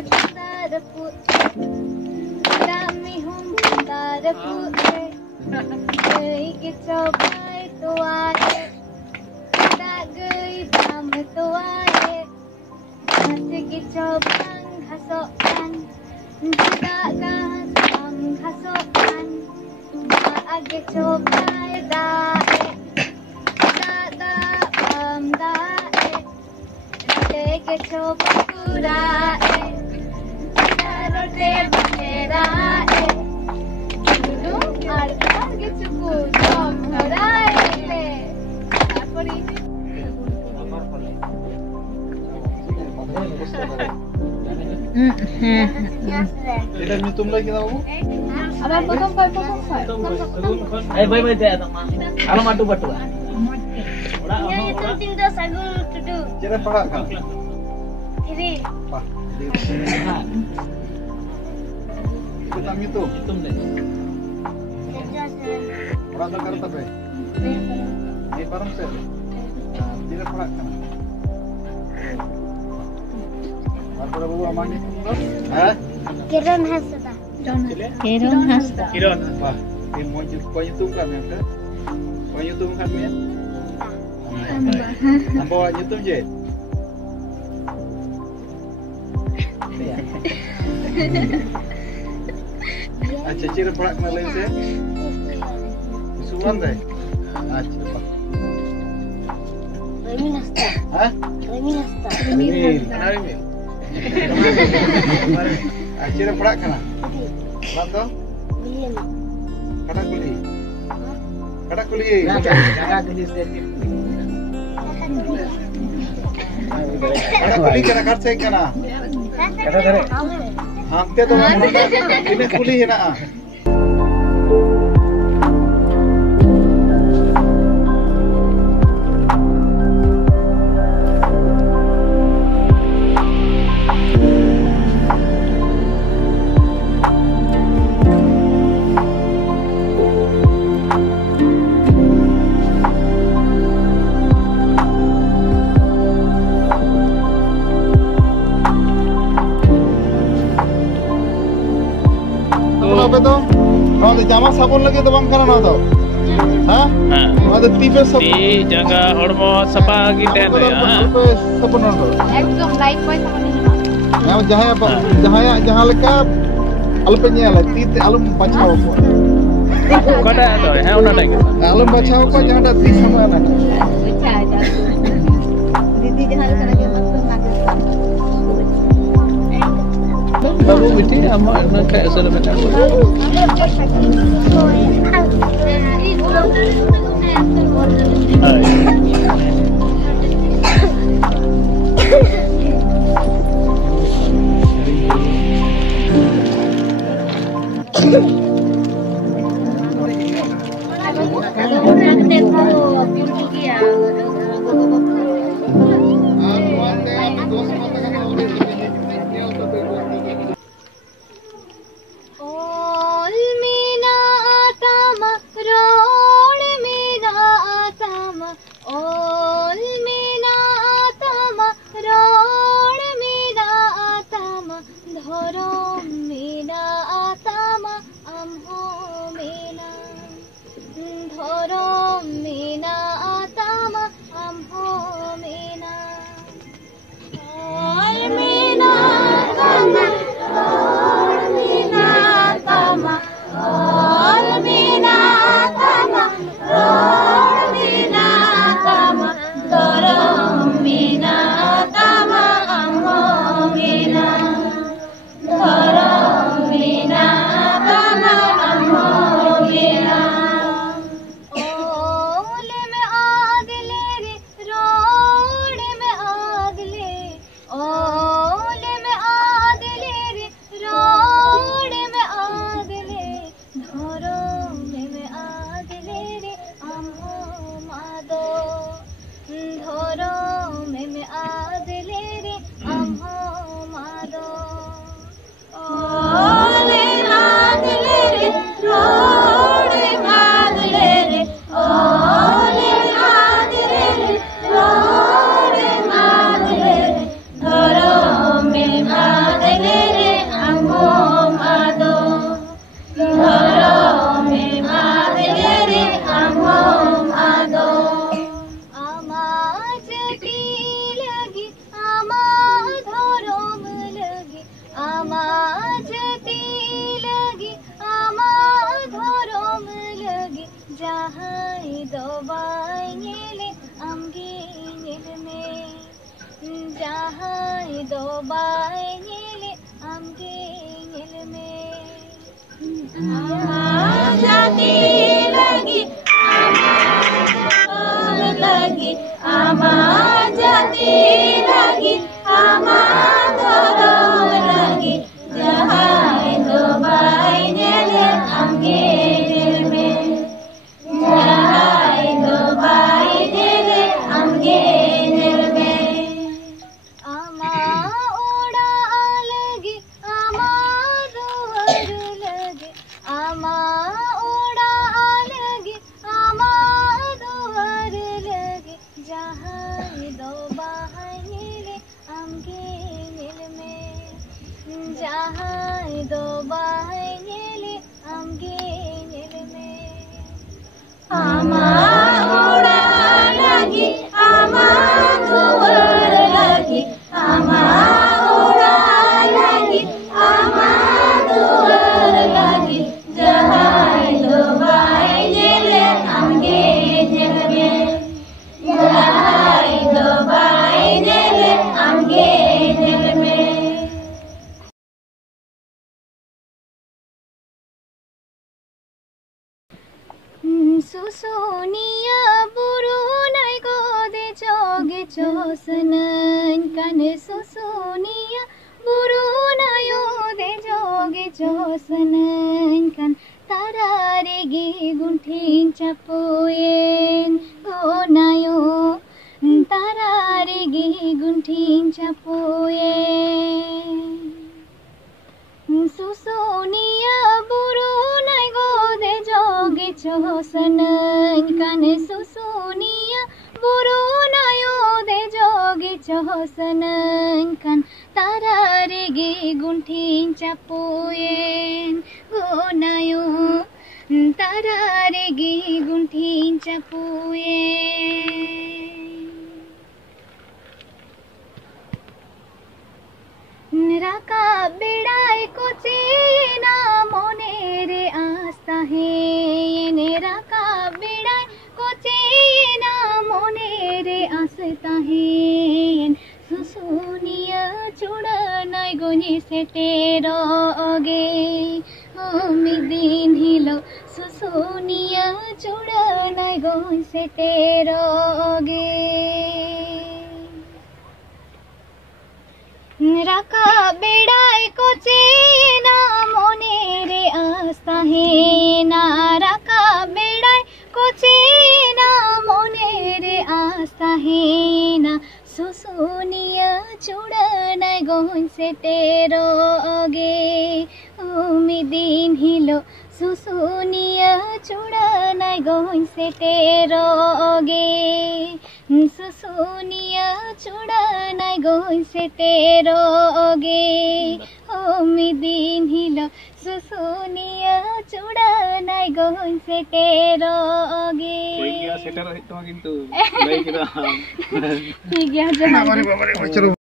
Daraput Kami hum daraput Gay ke cobai tuae Tak gay bam tuae Masih ke cobang hasokan Tak kasam hasokan Age cobai dae Tak bam dae Rade ke coba kurae Rade bakerae Dulu arkan ke cuku jom horae Apa ini? Kita nyutum lagi tahu? Abang potong kai. Baik deh teman. Kalau matu batu. Ya itu cinta sagung tudu. Cara pakai kan? Kiri. Pak. Kita nyutum. Hitung deh. Orang tak kereta be. Ini barang saya. Cara pakai kan? Apa bawa amanya tu? Hah? Kiran hasta. Kiron hasta. Kiron. Wah, ini mau nyutum kan ya? Mau nyutum kan ya? Bawa nyutum je. Acha cira parak na lain saya. Suwan deh. Acha pak. Remi hasta. Hah? Remi hasta. Kenapa ini? Cira parak kana? Bantu? Bilion. Kada kuli. Kada kuli. Jangan tulis deh. Kada kuli kana karse kana. Kada kada. Hamte to ini kuli hina. Apa tu? Kalau jama sabun lagi tu bang kana na tu? Hah? Ada tipe sabun. Di jaga hormo sapa gitu ya. Sabun na tu. Ekdom light boy sama ni mah. Yang jahat leka alpennya lah. Tite alum bacau ko. Kada tu, ya una lagi. Alum bacau ko jangan ada ti sama na. Baca aja. Didi jangan kana ke masuk lagi. Baru biti ama nak kayak asal macam. All mina atama bai nyele amge nyelme jati lagi amar lagi amar jati lagi amar dhorong lagi jahai do bai nyele amge nyelme jahai do bai nyele amge nyelme ama oda lagi ama duar lagi ama oda lagi ama duar lagi jahai do bai nyele amge nyelme jahai do bai nyele amge nyelme ama oda lagi ama duar lagi ama oda lagi ama duar lagi jahai do bai nyele amge nyelme jahai do bai nyele amge nyelme Susunia buru nai gode joge chosanan kan susunia buru nai ode joge chosanan kan tarare gi gunthin chapoyen gonayo tarare gi gunthin chapoyen Susunia buru nai gode joge chosanan kan susunia buru nai ode joge chosanan kan tarare gi gunthin chapoyen gonayo tarare gi gunthin chapoyen Raka bedai ko china monere asta hai raka bedai ko china monere asta hai susunia chudanai goni seteroge midin hilo susunia chudanai goni seteroge Raka bedai ko china monere asta hai na raka bedai ko china monere asta hai na susunia chudanai gon seteroge umidin hilo susunia chudanai gon seteroge susunia chudanai gon seteroge umidin hilo susunia chudanai gon seteroge Koi gya seter itu kintu baik kita ठीक है